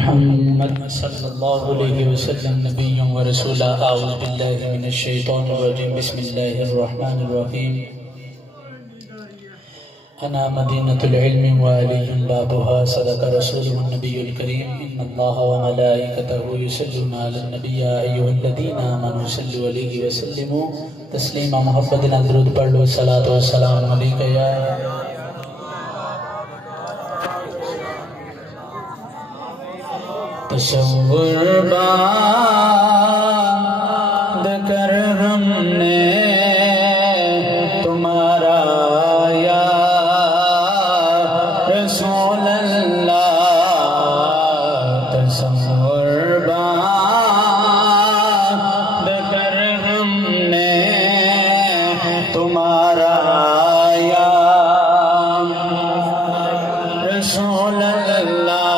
محمد صلی اللہ علیہ وسلم نبی و رسول. اعوذ باللہ من الشیطان الرجیم. بسم اللہ الرحمن الرحیم. انا مدینۃ العلم وعلی بابها. صدق رسول النبی الکریم. ان اللہ وملائکتہ یصلون علی النبی یا ایھا الذین آمنوا صلوا علیہ وسلموا تسلیما. محبت نال درود پڑھ لو. صلاۃ و سلام علیک یا تصور باند کر ہم نے تمہارا یا رسول اللہ. تصور باند کر ہم نے تمہارا یا رسول اللہ.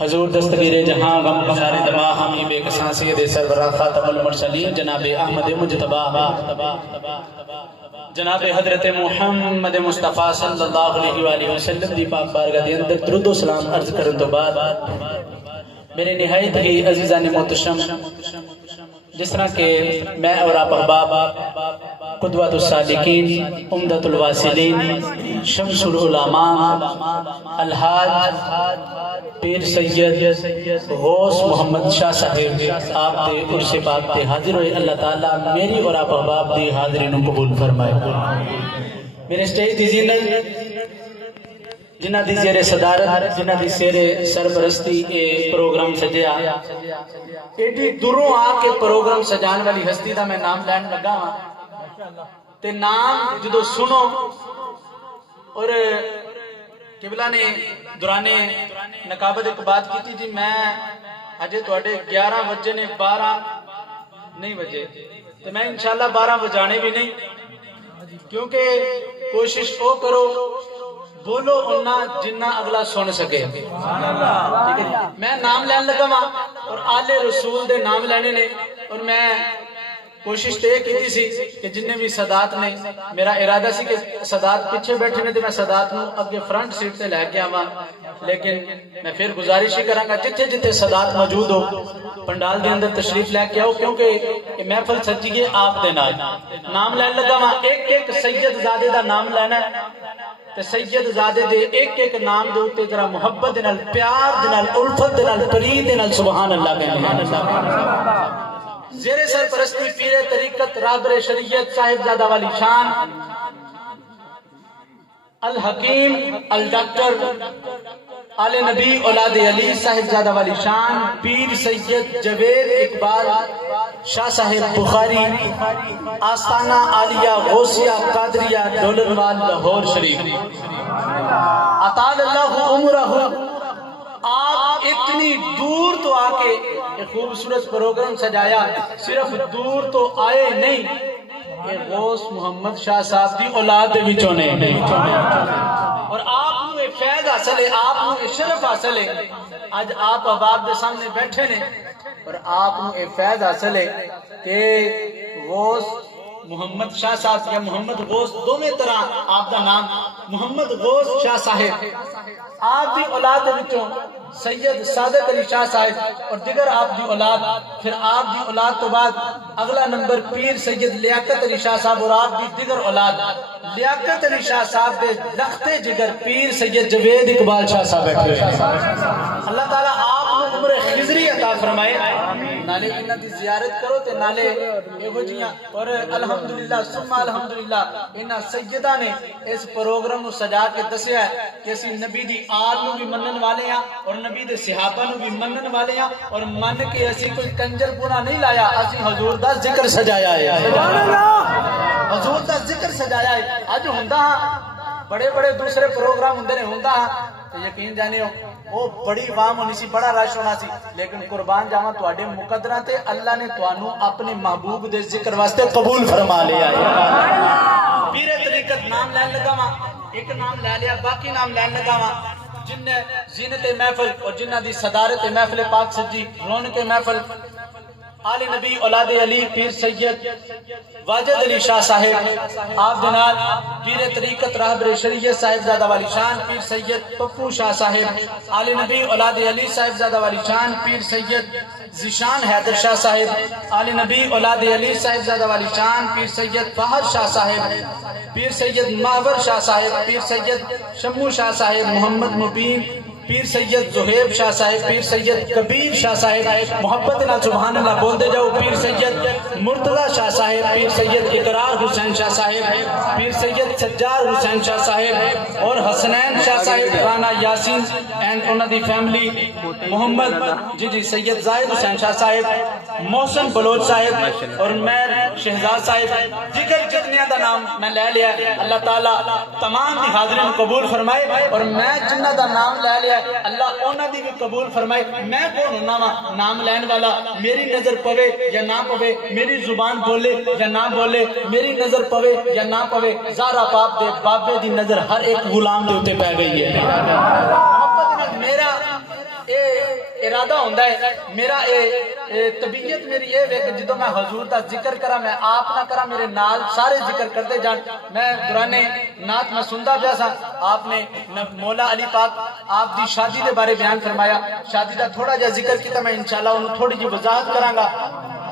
حضور دستگیر جہاں غم گزار دوا حامی بے کساں سید سربراہ خاتم المرسلین جناب احمد مجتبی جناب حضرت محمد مصطفیٰ صلی اللہ علیہ وآلہ وسلم دی پاک بارگاہ دے اندر درود و سلام عرض کرن تو بعد میرے نہایت ہی عزیزان محتشم، جس طرح کہ میں اور آپ احباب قدوۃ السالکین، عمدۃ الواصلین، شمس العلماء، الحاج پیر سید غوث محمد شاہ صاحب آپ دے عرس پاک تے حاضر ہوئے. اللہ تعالیٰ میری اور آپ احباب دی حاضرین قبول فرمائے. میرے سٹیج دی زینت جنہ دی زیر صدارت، جنہ دی سیر سرپرستی اے پروگرام سجیا، ایڈی دوروں آ کے پروگرام سجان والی ہستی دا میں نام لین لگا ہاں تے نام جدو سنو اور قبلہ نے درانے نقابت ایک بات کی تھی جی میں اجے توڑے 11 بجے نے 12 نہیں بجے تو میں انشاءاللہ 12 بجانے بھی نہیں، کیونکہ کوشش او کرو بولو انہا جنہ اگلا سن سکے. میں نام لین لگا ماں اور آل رسول دے نام لینے نے، اور میں کوشش تے کی سی کہ جننے بھی صدات نے، میرا ارادہ سی کہ صدات پیچھے بیٹھے نے تو میں صدات نو اگے فرنٹ سیٹ تے لے کے آواں، لیکن میں پھر گزارش ہی کراں گا جتھے جتھے صدات موجود ہو پنڈال دے اندر تشریف لے کے آؤ، کیونکہ یہ محفل سجی ہے آپ دے نال. نام لین لگا ماں ایک ایک سید زادے دا نام لینا ہے تے سید زادے دے ایک ایک نام دے اوتے ذرا محبت دے نال، پیار دے نال، الفت دے نال، پرید دے نال سبحان اللہ کہنا. زیر سرپرستی پیر طریقت رابر شریعت صاحب زادہ والی شان الحکیم الڈاکٹر آل نبی اولاد علی صاحب زادہ والی شان پیر سید جوید اقبال شاہ صاحب بخاری آستانہ عالیہ غوثیہ قادریہ ڈولروال لاہور شریف. اطال اللہ عمرہ. آپ اتنی دور تو آکے ایک خوبصورت پروگرام سجایا، صرف دور تو آئے نہیں، غوث محمد شاہ صاحب دی اولاد وچوں نے، اور آپ نے فیض حاصل ہے، آپ نو شرف حاصل ہے، اج آپ احباب دے سامنے بیٹھے نے اور آپ نو فیض حاصل ہے کہ غوث محمد شاہ صاحب یا محمد غوث دونوں طرح آپ دا نام محمد غوث شاہ صاحب، آپ دی اولاد دے وچوں سید صادق علی شاہ صاحب اور دیگر آپ دی اولاد، پھر آپ دی اولاد تو بعد اگلا نمبر پیر سید لیاقت علی شاہ صاحب اور آپ دی دیگر اولاد لیاقت علی شاہ صاحب دے لختے جگر پیر سید جوید اقبال شاہ صاحب بیٹھے ہیں۔ اللہ تعالیٰ آپ کو عمر خضری عطا فرمائے، نالے انہاں دی زیارت کرو تے نالے ایہو جیاں، اور الحمدللہ ثم الحمدللہ انہاں سیدہ نے اس پروگرام نو سجا کے دسیا ہے کہ اسی نبی دی آل نو بھی منن والے ہیں اور نبی دے صحابہ نو بھی منن والے ہیں، اور من کے اسی کوئی کنجر پونا نہیں لایا، اسی حضور دا ذکر سجایا ہے، حضور دا ذکر سجایا ہے۔ اج ہوندا بڑے بڑے دوسرے پروگرام ہوندے نے، ہوندا تے یقین جانے ہو وہ بڑی عوام ہونی سی، بڑا رش ہونا سی، لیکن قربان جاواں تواڈے مقدراں تے اللہ نے تانوں اپنے محبوب دے ذکر واسطے قبول فرما لیا ہے۔ پیر طریقت نام لین لگا وا، ایک نام لے لیا، باقی نام لین لگا وا، جن نے زینت محفل اور جنہ دی صدارت محفل پاک سجی رونق محفل آل نبی اولاد علی پیر سید واجد علی شاہ صاحب، آپ جناب پیر طریقت راہبر شریعت صاحبزادہ والی شان پیر سید پپو شاہ صاحب، آل نبی اولاد علی صاحبزادہ والی شان پیر سید ذیشان حیدر شاہ صاحب، آل نبی اولاد علی صاحبزادہ والی شان پیر سید فہد شاہ صاحب، پیر سید ماور شاہ صاحب، پیر سید شمو شاہ صاحب، محمد مبین، پیر سید زہیب شاہ صاحب، پیر سید کبیر شاہ صاحب، محبت نہ سبحان اللہ بول دے جاؤ، پیر سید مرتضی شاہ صاحب، پیر سید اقرار حسین شاہ صاحب، پیر سید سجاد حسین شاہ صاحب اور حسنین شاہ صاحب، رانا یاسین اینڈ انہاں دی فیملی، محمد جی سید زاہد حسین شاہ صاحب، محسن بلوچ صاحب اور میں شہزاد صاحب، دیگر جتنیاں دا نام میں لے لیا، اللہ تعالیٰ تمام دی حاضرین قبول فرمائے، اور میں جنہ دا نام لے لیا اللہ انہاں دی بھی قبول فرمائے۔ میں کون ہونا وا نام لین والا، میری نظر پوے یا نہ پوے، میری زبان بولے یا نہ بولے، میری نظر پوے یا نہ پوے، زہرا پاک دے بابے دی نظر ہر ایک غلام دے اوتے پے گئی ہے۔ میرا ارادہ ہوندا ہے، میرا طبیعت میری یہ ہے کہ جدو میں حضور دا ذکر کرا، میں آپ نہ کرا میرے نال سارے ذکر کرتے جان۔ میں قرآن نعت میں سندا پیا سا، آپ نے مولا علی پاک آپ دی شادی دے بارے بیان فرمایا، شادی دا تھوڑا جا ذکر کیتا، میں انشاءاللہ انہوں تھوڑی جی وضاحت کراں گا۔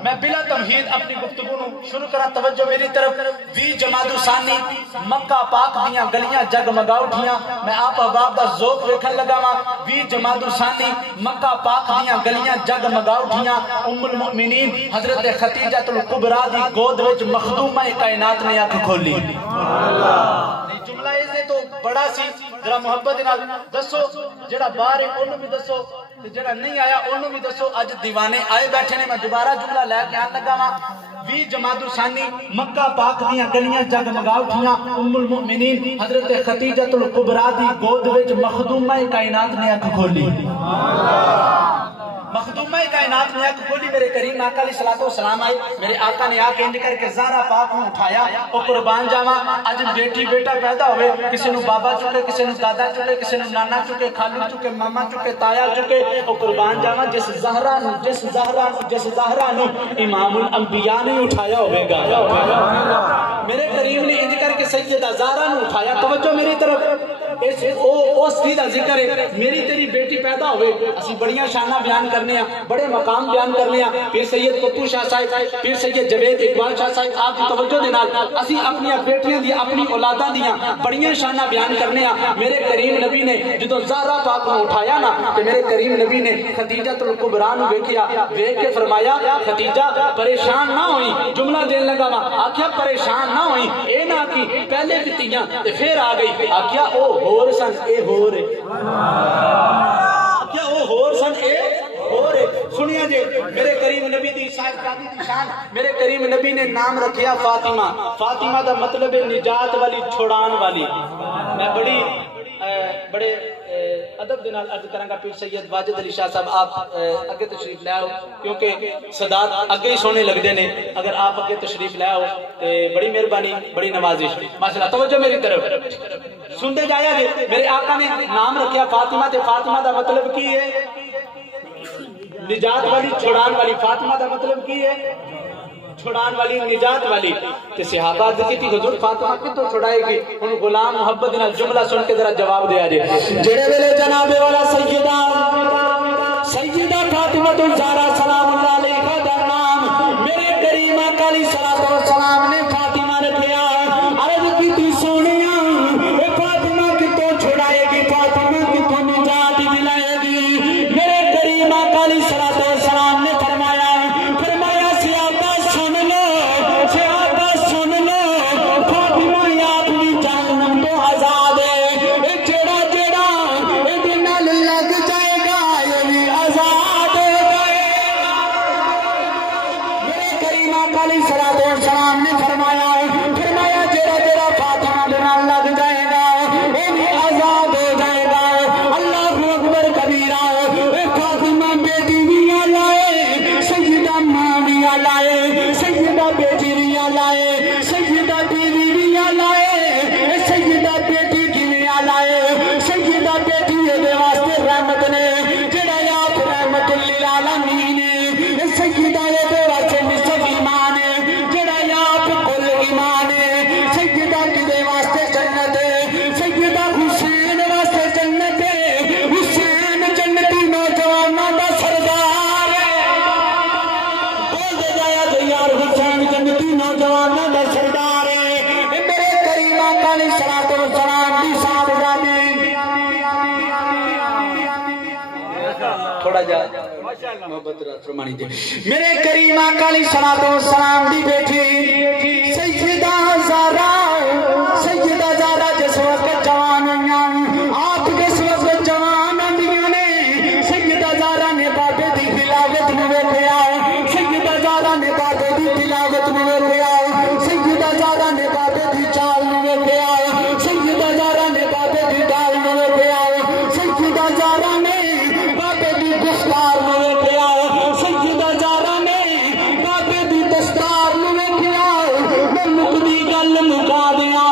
میں بلا تمہید اپنی گفتگو نو شروع کرا، توجہ میری طرف۔ 20 جمادی الثانی مکہ پاک دیاں گلیاں جگمگا اٹھیاں، میں آپ احباب دا ذوق ویکھن لگا وا۔ 20 جمادی الثانی مکہ پاک دیاں گلیاں جگمگا اٹھیاں، ام المؤمنین حضرت خدیجہ الکبریٰ دی گود وچ مخدومہ کائنات نے اکھ کھولی۔ جملہ ایسے تو بڑا سی، ذرا محبت نال دسو، جڑا باہر ہے انہوں بھی دسو، جڑا نہیں آیا انہوں بھی دسو۔ اج دیوانے آئے بیٹھے نے، میں دوبارہ جملہ لے کے آن لگا وا۔ 20 جمادی الثانی مکہ پاک دیاں گلیاں جگمگا اٹھیاں، ام المؤمنین حضرت خدیجہ الکبریٰ دی گود وچ مخدومہ کائنات نے اکھ کھولی۔ مخدومہ کائنات نے اکھ کھولی، میرے کریم آقا علیہ الصلوۃ والسلام آئے، میرے آقا نے آ کے انج کر کے زہرا پاک کو اٹھایا، او قربان جاواں اج بیٹی بیٹا پیدا ہوئے، کسی نو بابا چکے، کسی نو دادا چکے، کسی نو نانا چکے، خالو چکے، ماما چکے، تایا چکے، او قربان جاواں جس زہرا نو امام الانبیاء نے اٹھایا ہوئے گا۔ میرے کریم نے انج کر کے سیدہ زہرا نو اٹھایا، توجہ میری طرف، اس دا ذکر ہے، میری تیری بیٹی پیدا ہوئے، اسی بڑیاں شانہ بیان کرنے ہیں، بڑے مقام بیان کرنے ہیں۔ پیر سید پپو شاہ صاحب، پیر سید جوید اقبال شاہ صاحب، آپ کی توجہ دے نال اسی اپنی بیٹیاں دی اپنی اولاداں دیاں بڑیاں شانہ بیان کرنے ہیں۔ میرے کریم نبی نے جدو زہرا پاک کو اٹھایا نا، کہ میرے کریم نبی نے خدیجہ الکبریٰ نو ویکھیا، ویکھ کے فرمایا خدیجہ پریشان نہ ہوئی، جملہ دین لگا وا، آکھیا پریشان نہ ہوئی، اے نہ کی پہلے کیتیاں تے پھر آ گئی، آکھیا او ہور سن اے ہور ہے، آکھیا او ہور سن اے ہور ہے۔ سنیا جے میرے کریم نبی دی صاحبزادی دی شان، میرے کریم نبی نے نام رکھیا فاطمہ۔ فاطمہ دا مطلب ہے نجات والی، چھڑان والی۔ میں بڑی بڑے ادب دے نال عرض کراں گا پیر سید واجد علی شاہ صاحب آپ اگے تشریف لے آؤ کیونکہ صدات اگے ہی سونے لگدے نے اگر آپ اگے تشریف لے آؤ تے بڑی مہربانی بڑی نوازش ماشاءاللہ توجہ میری طرف سنتے جایا جی میرے آقا نے نام رکھیا فاطمہ تے فاطمہ دا مطلب کی ہے نجات والی چھڑان والی فاطمہ دا مطلب کی ہے چھڑان والی نجات والی تے صحابہ دیتی تھی حضور فاطمہ کتوں چھڑائے گی ان غلام محبت نال جملہ سن کے ذرا جواب دیا جے جڑے ویلے جناب والا سیدہ فاطمہ الزہرا سلام اللہ علیہا دا نام میرے کریم آقا علیہ الصلوۃ والسلام نے فاطمہ رکھیا عرض کیتی سونیا اے فاطمہ کتوں چھڑائے گی فاطمہ کتوں نجات دلائے گی میرے کریم آقا علیہ الصلوۃ والسلام نے فرمایا میرے کریم آقا علیہ الصلوۃ والسلام دی بیٹی سیدہ زہرا جس وقت جوان ہوئیں آپ جس وقت جوان ہوئیں نے سیدہ زہرا نے بابے دی تلاوت میں ویکھیا سیدہ زہرا نے بابے دی تلاوت میں ویکھیا سیدہ زہرا نے بابے دی چال میں ویکھیا سیدہ زہرا نے بابے دی ڈال میں ویکھیا سیدہ زہرا نے بابے دی گفتار میں ویکھیا سیدہ زہرا نے بابے دی دستار میں ویکھیا میں مکدی گل مکا دیا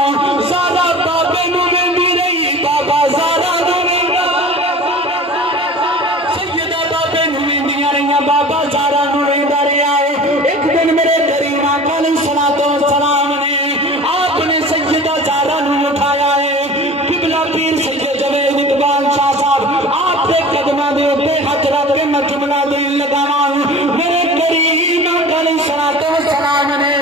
زہرا بابے نو ویندی رہی بابا زہرا نو ویندا سیدہ بابے نو ویندیاں رہیاں بابا زہرا نو ویندا رہیا ایک دن میرے کریم آقا علیہ الصلوۃ والسلام نے آپ نے سیدہ زہرا نو اٹھایا ہے قبلہ پیر سید جوید اقبال شاہ صاحب آپ کے قدماں دے اوپر ہاتھ رکھ کے میں جملہ دین لگاواں میرے کریم آقا علیہ الصلوۃ والسلام نے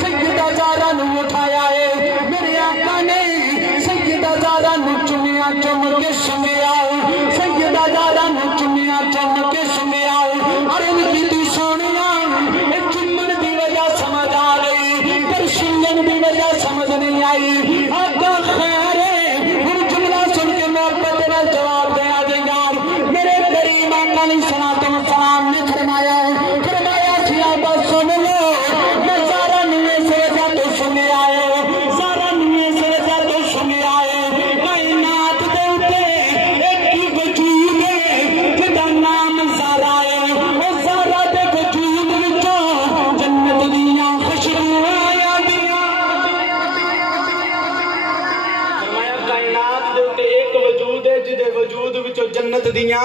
سیدہ زہرا نو اٹھایا ہے میرے آقا نے سیدہ زہرا نو چومیا چوم کے سنیا سیدہ زہرا نو چومیا چوم کے سنیا عرض کیتی سونیا اے چومن دی وجہ سمجھ آ گئی پر سنن دی وجہ سمجھ نہیں آئی آقا خیر ہے ہر جملہ سن کے محبت نال جواب دیا دے یار میرے کریم آقا علیہ الصلوۃ والسلام نے فرمایا صحابہ سن لو میں زہرا نو اس وجہ تو سنیا ہے زہرا نو اس وجہ تو سنیا ہے کائنات دے اوتے ایک وجود ہے جدا نام زہرا ہے او زہرا دے وجود وچوں جنت دیاں خوشبوئاں آندیاں فرمایا کائنات دے اوتے ایک وجود ہے جدے وجود وچوں جنت دیاں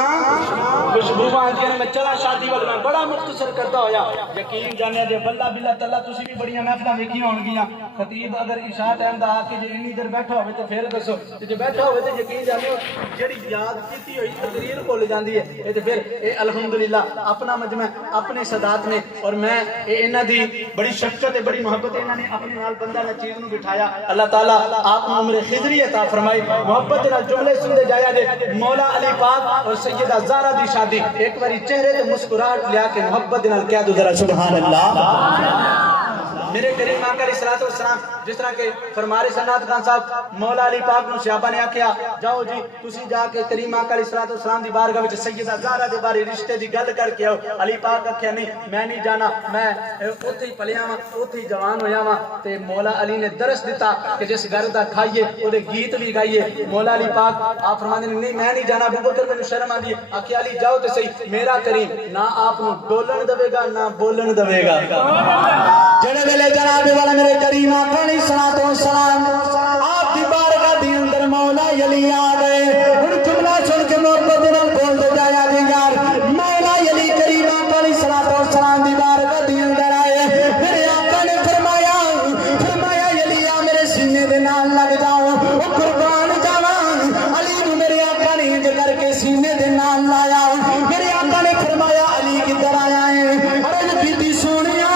خوشبوئاں آندیاں میں چلا شادی والا میں بڑا مختصر کرتا ہویا یقین جانے دے واللہ باللہ تعالیٰ تسی بھی بڑیاں محفلاں ویکھیاں ہون گیاں خطیب اگر عشاء ٹائم دا آ کے جے انی دیر بیٹھا ہوئے تے پھر دسو جے بیٹھا ہوئے تے یقین جانے جڑی یاد کیتی ہوئی تقریر بھول جاندی ہے اے تے پھر اے الحمدللہ اپنا مجمع اپنے صدات نے اور میں اے انہاں دی بڑی شفقت تے بڑی محبت انہاں نے اپنے نال بندہ نچیز نو بٹھایا اللہ تعالیٰ آپ کو عمر خضری عطا فرمائی محبت نال جملے سنتے جایا دے مولا علی پاک اور سیدہ زہرا دی شادی ایک باری چہرے تے مسکراہٹ لیا کے محبت نال کہہ دو ذرا سبحان اللہ میرے کریم آقا علیہ الصلوۃ والسلام جس طرح کہ فرمارے سنات خان صاحب مولا علی پاک نو صحابہ نے آکھیا جاؤ جی تسی جا کے کریم آقا علیہ الصلوۃ والسلام دی بارگاہ وچ سیدہ زہرا دے بارے رشتے دی گل کر کے آؤ. علی پاک آکھیا نہیں میں نہیں جانا, میں اوتھے ہی پلیا ہاں اوتھے ہی جوان ہویا ہاں. تے مولا علی نے درس دیتا کہ جس گھر دا کھائیے او دے گیت بھی گائیے. مولا علی پاک آپ فرماندے نہیں میں نہیں جانا. ابو بکر مینوں شرم آندی ہے, آکھیا علی جاؤ تے صحیح, میرا کریم نہ آپ نو ڈولن دے گا نہ بولن دے گا. جڑے ویلے جناب والا میرے کریم آقا علیہ الصلوۃ والسلام آپ دی بارگاہ دے اندر مولا علی آ گئے. ہن جملہ سن کے محبت نال بول دے جایا جی یار مولا علی کریم آقا علیہ الصلوۃ والسلام دی بارگاہ دے اندر آئے. میرے آقا نے فرمایا علی آ میرے سینے دے نال لگ جاؤ او قربان جاواں. علی نو میرے آقا نے انج کر کے سینے دے نال لایا. میرے آقا نے فرمایا علی کدھر آیا ہے؟ عرض کیتی سونیا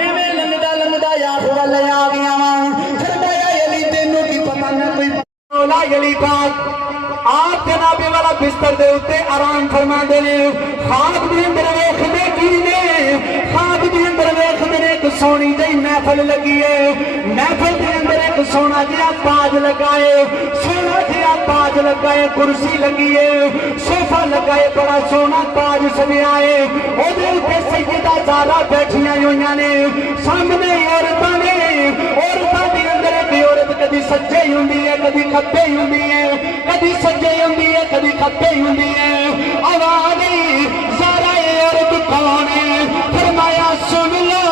ایویں لنگدا لنگدا یا بول آ گیا وا. فرمایا علی تینوں کی پتہ نہ کوئی مولا علی پاک آپ جناب والا بستر دے اوتے آرام فرما دے نے. خواب دے اندر ویکھدے کی نے, خواب دے اندر ویکھدے نے ایک سونی جئی محفل لگی ہے. محفل دے اندر ایک سونا جہا تاج لگائے, سونا جہا تاج لگائے, کرسی لگی ہے, صوفہ لگائے, بڑا سونا تاج سجیا ہے. او دے اوتے سیدہ زہرا بیٹھیاں ہوئیاں نے, سامنے عورتاں نے. عورتاں دے اندر ایک عورت کدی سجے ہی ہوندی ہے کدی کھبے ہی ہوندی ہے, کدی سجے ہی ہوندی ہے کدی کھبے ہی ہوندی ہے. آواز زہرا عورت کون ہے؟ فرمایا سن لو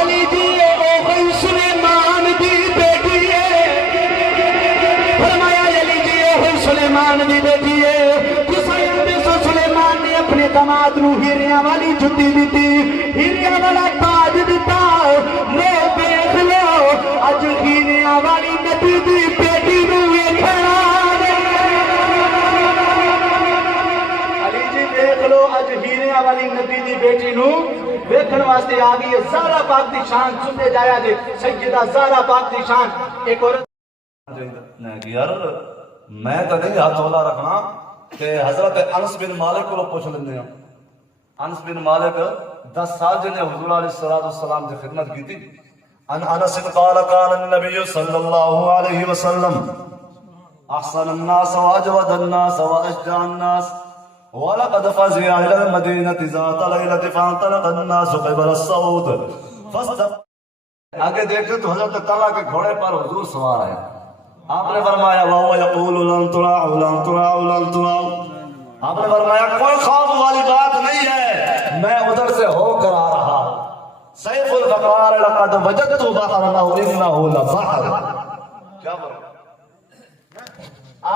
علی جی او کوئی سلیمان دی بیٹی ہے. فرمایا علی جی او کوئی سلیمان دی بیٹی ہے. سلیمان نے اپنے داماد نو ہیریاں والی جُتی دیتی, ہیریاں والا تاج دیتا. لو دیکھ لو اج ہیریاں والی نبی دی بیٹی نو ویکھنا. علی جی دیکھ لو اج ہیریاں والی نبی دی بیٹی نو ویکھن واسطے آ گئی ہے. زہرا پاک دی شان سنتے جایا جے, سیدہ زہرا پاک دی شان. ایک عورت یار میں تو نہیں ہاتھ اولا رکھنا کہ حضرت انس بن مالک کو پوچھ لیندے ہیں. انس بن مالک 10 سال جنہیں حضور علیہ الصلوۃ والسلام کی خدمت کی تھی. ان انس قال كان النبي صلی اللہ علیہ وسلم احسن الناس واجود الناس واشجع الناس ولقد فزع الى المدينه ذات ليله فانطلق الناس قبل الصوت فاستق. آگے دیکھتے تو حضرت طلحہ کے گھوڑے پر حضور سوار ہے. آپ نے فرمایا وَهُوَ يَقُولُ لَن تُرَاعُ لَن تُرَاعُ لَن تُرَاعُ. آپ نے فرمایا کوئی خوف والی بات نہیں ہے, میں ادھر سے ہو کر آ رہا. سیف الفقار لقد وجدت بحرنا انه لبحر. کیا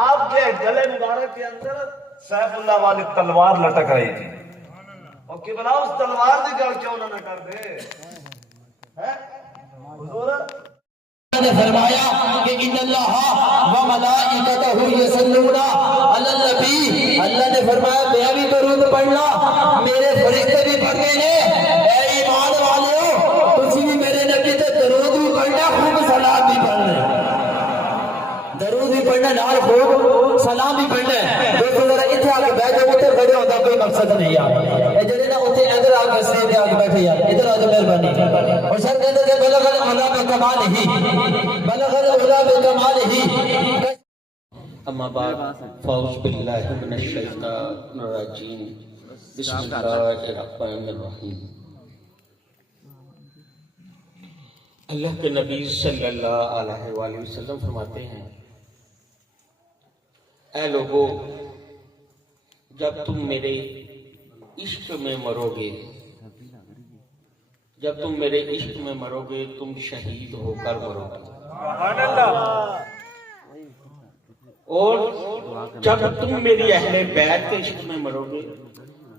آپ کے گلے مبارک کے اندر سیف اللہ والی تلوار لٹک رہی تھی. اور قبلہ اس تلوار کی گل کیوں نہ کر دے. حضور نے فرمایا کہ ان اللہ و ملائکتہ یصلون علی النبی. اللہ نے فرمایا میں بھی درود پڑھنا, میرے فرشتے بھی پڑھتے ہیں. اے ایمان والو تسی بھی میرے نبی تے درود بھی پڑھنا, خوب سلام بھی پڑھنا. درود بھی پڑھنا نال خوب سلام بھی پڑھنا. دیکھو ذرا اتنے آ کے بیٹھ جاؤ, اتنے کھڑے ہوتا کوئی مقصد نہیں یار. اے جڑے نا اتنے ادھر آ کے سیدھے آ کے بیٹھے یار, ادھر آ کے مہربانی. اور سر کہتے تھے بلغ العلا بکمال ہی, بلغ العلا بکمال ہی. اما بعد فاعوذ باللہ من الشیطان الرجیم بسم اللہ الرحمن الرحیم. اللہ کے نبی صلی اللہ علیہ وآلہ وسلم فرماتے ہیں اے لوگو جب تم میرے عشق میں مرو گے, جب تم میرے عشق میں مرو گے تم شہید ہو کر مرو گے. اور جب تم میری اہل بیت کے عشق میں مرو گے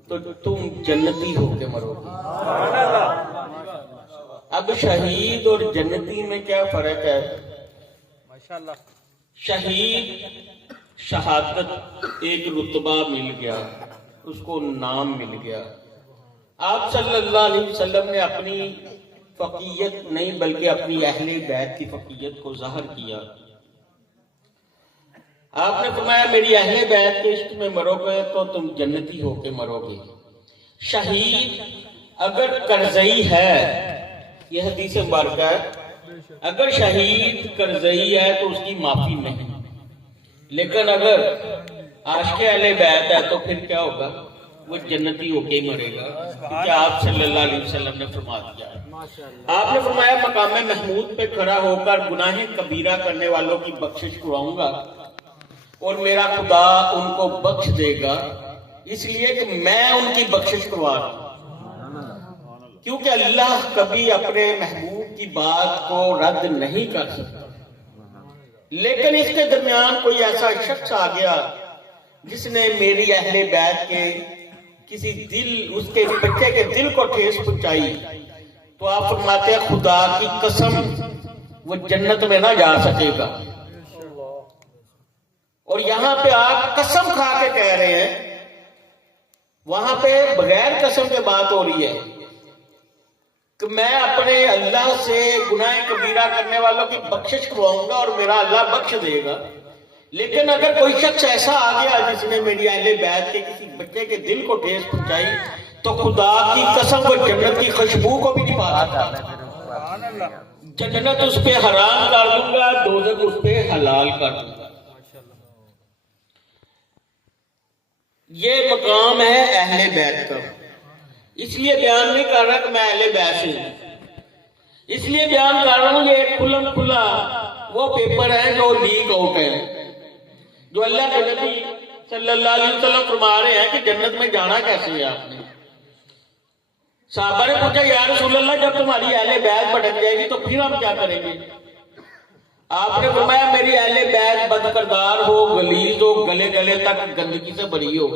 تو تم جنتی ہو کے مرو گے. اب شہید اور جنتی میں کیا فرق ہے؟ شہید شہادت ایک رتبہ مل گیا, اس کو نام مل گیا. آپ صلی اللہ علیہ وسلم نے اپنی فقیت نہیں بلکہ اپنی اہل بیت کی فقیت کو ظاہر کیا. آپ نے فرمایا میری اہل بیت کے عشق میں مرو گے تو تم جنتی ہو کے مرو گے. شہید اگر کرزئی ہے یہ حدیث مبارکہ ہے، اگر شہید کرزئی ہے تو اس کی معافی نہیں، لیکن اگر عاشق اہل بیت ہے تو پھر کیا ہوگا؟ وہ جنتی ہو کے ہی مرے گا، کیونکہ آپ صلی اللہ علیہ وسلم نے فرما دیا ہے۔ آپ نے فرمایا مقام محمود پہ کھڑا ہو کر گناہ کبیرہ کرنے والوں کی بخشش کرواؤں گا اور میرا خدا ان کو بخش دے گا، اس لیے کہ میں ان کی بخشش کروا رہا ہوں، کیونکہ اللہ کبھی اپنے محبوب کی بات کو رد نہیں کر سکتا۔ لیکن اس کے درمیان کوئی ایسا شخص آ گیا جس نے میری اہل بیت کے کسی اس کے بچے کے دل کو ٹھیس پہنچائی، تو آپ فرماتے ہیں خدا کی قسم وہ جنت میں نہ جا سکے گا۔ اور یہاں پہ آپ قسم کھا کے کہہ رہے ہیں، وہاں پہ بغیر قسم کے بات ہو رہی ہے کہ میں اپنے اللہ سے گناہ کبیرہ کرنے والوں کی بخشش کرواؤں گا اور میرا اللہ بخش دے گا۔ لیکن اگر کوئی شخص ایسا آ گیا جس نے میری اہل بیت کے کسی بچے کے دل کو ٹھیس پہنچائی، تو خدا کی قسم وہ جنت کی خوشبو کو بھی نہیں پا سکتا۔ جنت اس پہ حرام کر دوں گا، دوزخ اس پہ حلال کر دوں گا۔ یہ مقام ہے اہل بیت کا۔ اس لیے بیان نہیں کر رہا کہ میں اہل بیت سے ہوں، اس لیے بیان کر رہا ہوں یہ کھلم کھلا وہ پیپر ہے جو لیک آؤٹ ہے، جو اللہ کے نبی صلی اللہ علیہ وسلم فرما رہے ہیں کہ جنت میں جانا کیسے ہے آپ نے۔ صحابہ نے پوچھا یا رسول اللہ جب تمہاری اہل بیت بھٹک جائے گی تو پھر ہم کیا کریں گے؟ آپ نے فرمایا میری اہل بیت بدکردار ہو، غلیظ ہو، گلے گلے تک گندگی سے بھری ہو،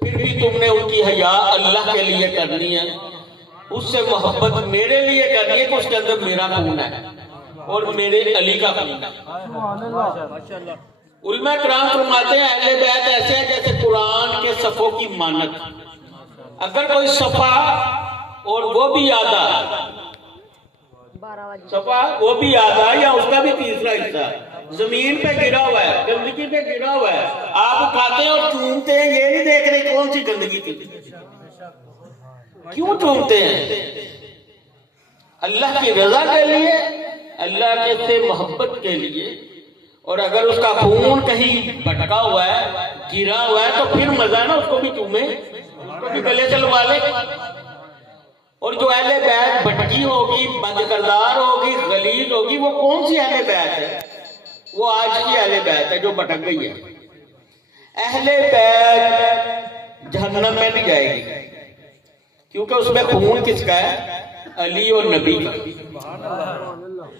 پھر بھی تم نے ان کی حیا اللہ کے لیے کرنی ہے، اس سے محبت میرے لیے کرنی ہے کہ اس کے اندر میرا خون ہے اور میرے علی کا خون ہے۔ علماء کرام فرماتے ہیں اہل بیت ایسے ہیں جیسے قرآن کے صفوں کی مانت، اگر کوئی صفحہ اور وہ بھی آدھا صفحہ وہ بھی آدھا یا اس کا بھی تیسرا حصہ زمین پہ گرا ہوا ہے، گندگی پہ گرا ہوا ہے، آپ اٹھاتے ہیں اور چومتے ہیں، یہ نہیں دیکھ رہے کون سی گندگی تھی، کیوں چومتے ہیں؟ اللہ کی رضا کے لیے، اللہ کے سے محبت کے لیے۔ اور اگر اس کا خون کہیں بٹکا ہوا ہے، گرا ہوا ہے، تو پھر مزہ نا اس کو بھی چومے، اس کو بھی گلے چلوا لے۔ اور جو اہل بیت بھٹکی ہوگی، بدکردار ہوگی، غلیظ ہوگی، وہ کون سی اہل بیت ہے؟ وہ آج کی اہل بیت ہے جو بھٹک گئی ہے۔ اہل بیت جہنم میں نہیں جائے گی، کیونکہ اس میں خون کس کا ہے؟ علی اور نبی کا۔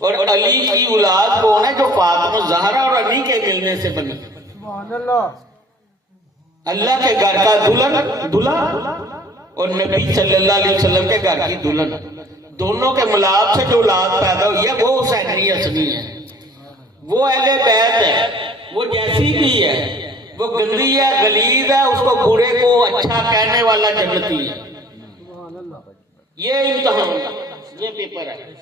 اور علی کی اولاد کون ہے؟ جو فاطمہ زہرا اور علی کے ملنے سے بنی، اللہ کے گھر کا دلہا اور نبی صلی اللہ علیہ وسلم کے گھر کی دلہن، دونوں کے ملاپ سے جو اولاد پیدا ہوئی ہے وہ حسینی حسنی ہے، وہ اہل بیت ہے، وہ جیسی بھی ہے، وہ گندی ہے، غلیظ ہے، اس کو برے کو اچھا کہنے والا جنتی ہے۔ یہ امتحان، یہ پیپر ہے،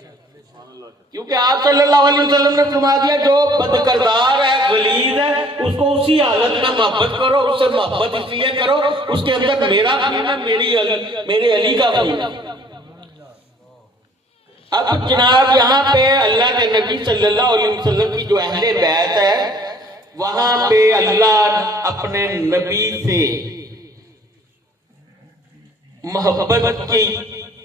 کیونکہ آپ صلی اللہ علیہ وسلم نے فرما دیا جو بدکردار ہے، غلیظ ہے، اس کو اسی حالت میں محبت کرو، اس سے محبت اس لیے کرو اس کے اندر میرا خون ہے، میرے علی کا خون ہے۔ اب جناب یہاں پہ اللہ کے نبی صلی اللہ علیہ وسلم کی جو اہل بیت ہے، وہاں پہ اللہ اپنے نبی سے محبت کی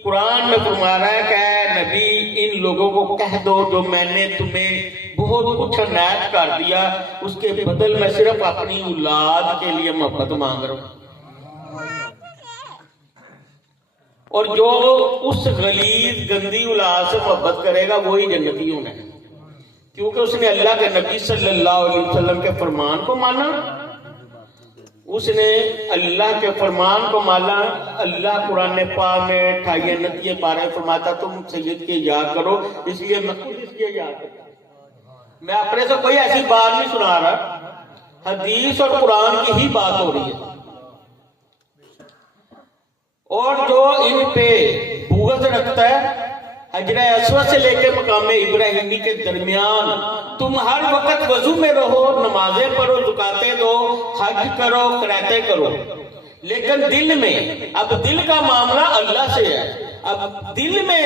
قرآن میں فرما رہا ہے کہ اے نبی ان لوگوں کو کہہ دو جو میں نے تمہیں بہت کچھ عنایت کر دیا، اس کے بدل میں صرف اپنی اولاد کے لیے محبت مانگ رہا ہوں، اور جو اس غلیظ گندی اولاد سے محبت کرے گا وہی جنتی ہونا ہے، کیونکہ اس نے اللہ کے نبی صلی اللہ علیہ وسلم کے فرمان کو مانا، اس نے اللہ کے فرمان کو مانا۔ اللہ قرآن پاک میں 28 پارے فرماتا تم سید کی یاد کرو، اس لیے میں خود اس کی یاد کرتا ہوں۔ میں اپنے سے کوئی ایسی بات نہیں سنا رہا، حدیث اور قرآن کی ہی بات ہو رہی ہے۔ اور جو ان پہ بغض رکھتا ہے، حجر اسود سے لے کے مقام ابراہیمی کے درمیان تم ہر وقت وضو میں رہو، نمازیں پڑھو، زکاتیں دو، حج کرو، قراتیں کرو، لیکن دل میں، اب دل کا معاملہ اللہ سے ہے، اب دل میں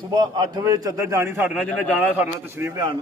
ਸਵੇਰ 8 ਵਜੇ ਚੱਦਰ ਜਾਣੀ ਸਾਡੇ ਨਾਲ, ਜਿਹਨੇ ਜਾਣਾ ਸਾਡੇ ਨਾਲ ਤਸ਼ਰੀਫ ਲਿਆਉਣ।